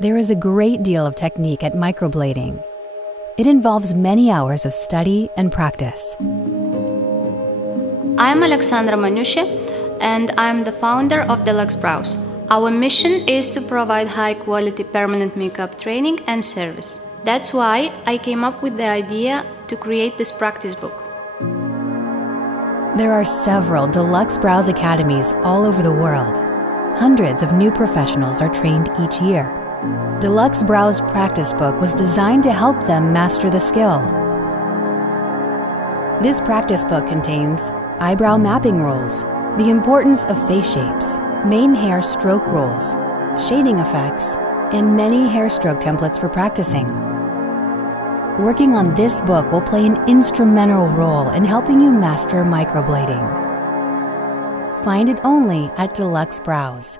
There is a great deal of technique at microblading. It involves many hours of study and practice. I'm Alexandra Manushe, and I'm the founder of Deluxe Brows. Our mission is to provide high-quality permanent makeup training and service. That's why I came up with the idea to create this practice book. There are several Deluxe Brows academies all over the world. Hundreds of new professionals are trained each year. Deluxe Brows Practice Book was designed to help them master the skill. This practice book contains eyebrow mapping rules, the importance of face shapes, main hair stroke rules, shading effects, and many hair stroke templates for practicing. Working on this book will play an instrumental role in helping you master microblading. Find it only at Deluxe Brows.